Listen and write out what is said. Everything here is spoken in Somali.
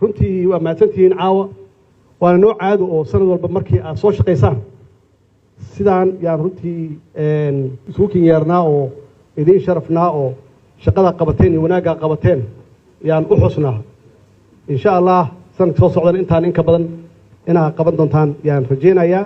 runtii waa mahadsantihiin caawa waana noo caado oo sanad walba markii aad soo shaqaysaan sidaan yaan runtii isugu kinyeernaa oo idiin sharafnaa oo shaqada qabateen iyo wanaagga qabateen yaan u xusnaa insha Allah sanadka soo socdan intaan in ka badan inaad qaban doontaan yaan rajeynayaa